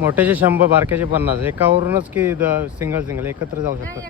मोठ्याचे शंभर बारक्याचे पन्नास. एकावरूनच की द- सिंगल सिंगल एकत्र जाऊ शकतात.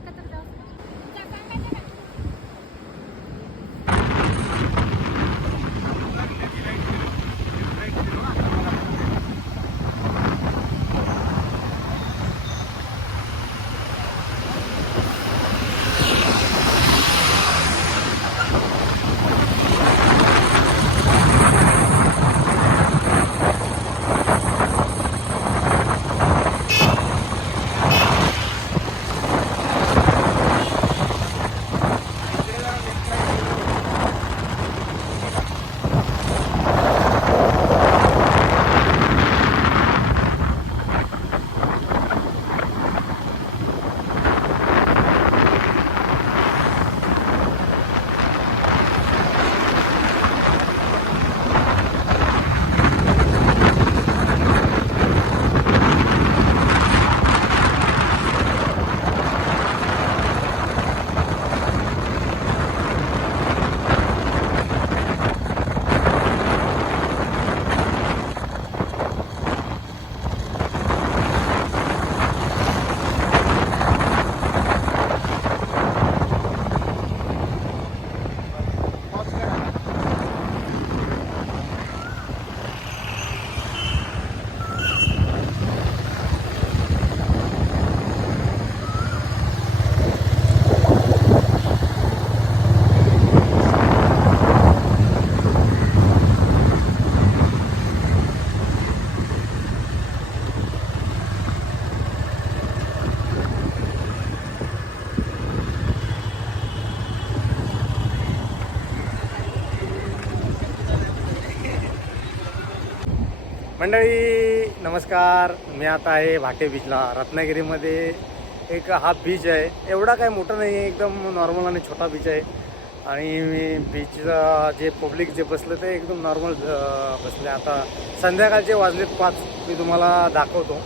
मंडळी नमस्कार. मी आता आहे भाटे बीचला रत्नागिरीमध्ये. एक हा बीच आहे. एवढा काय मोठा नाही आहे एकदम नॉर्मल आणि छोटा बीच आहे. आणि मी बीचचा जे पब्लिक जे बसलं ते एकदम नॉर्मल बसले आता संध्याकाळचे वाजलेत पाच मी तुम्हाला दाखवतो.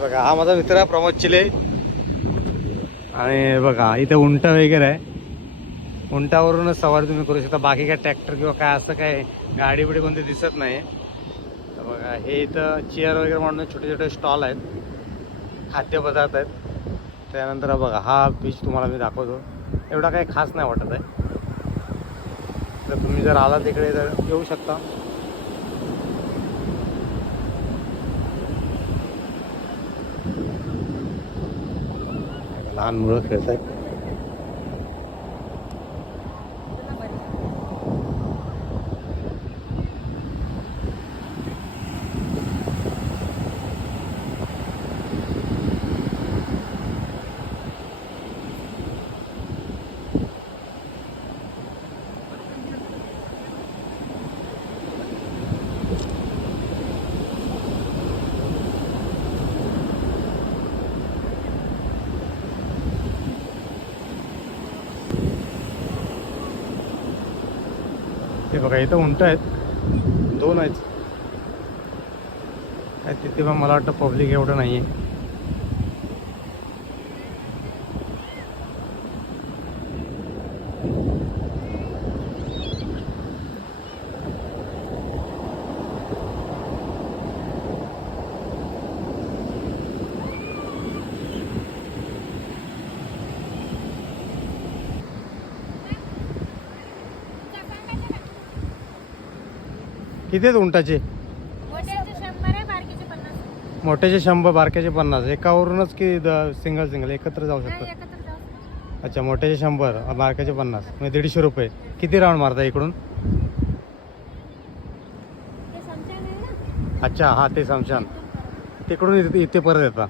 बघा हा माझा मित्र आहे प्रमोद चिले. आणि बघा इथे उंट वगैरे आहे. उंटावरूनच सवारी तुम्ही करू शकता. बाकी काय ट्रॅक्टर किंवा काय असं काय गाडी बिडी कोणती दिसत नाही तर बघा हे इथं चेअर वगैरे म्हणून छोटे छोटे स्टॉल आहेत. खाद्यपदार्थ आहेत. त्यानंतर बघा हा बीच तुम्हाला मी दाखवतो. एवढा काही खास नाही वाटत आहे. तर तुम्ही जर आला तिकडे तर येऊ शकता. लहान मुलं खेळत आहेत हे बघा इथं उंट आहेत. दोन आहेत. काय तिथे पण मला वाटतं पब्लिक एवढं नाही आहे किती आहेत उंटाचे? मोठ्याचे शंभर बारक्याचे पन्नास. एकावरूनच की द सिंगल सिंगल एकत्र जाऊ शकतात? अच्छा मोठ्याचे शंभर बारक्याचे पन्नास. म्हणजे दीडशे रुपये. किती राऊंड मारता इकडून? अच्छा हा ते समशान तिकडून इथे इथे परत येतात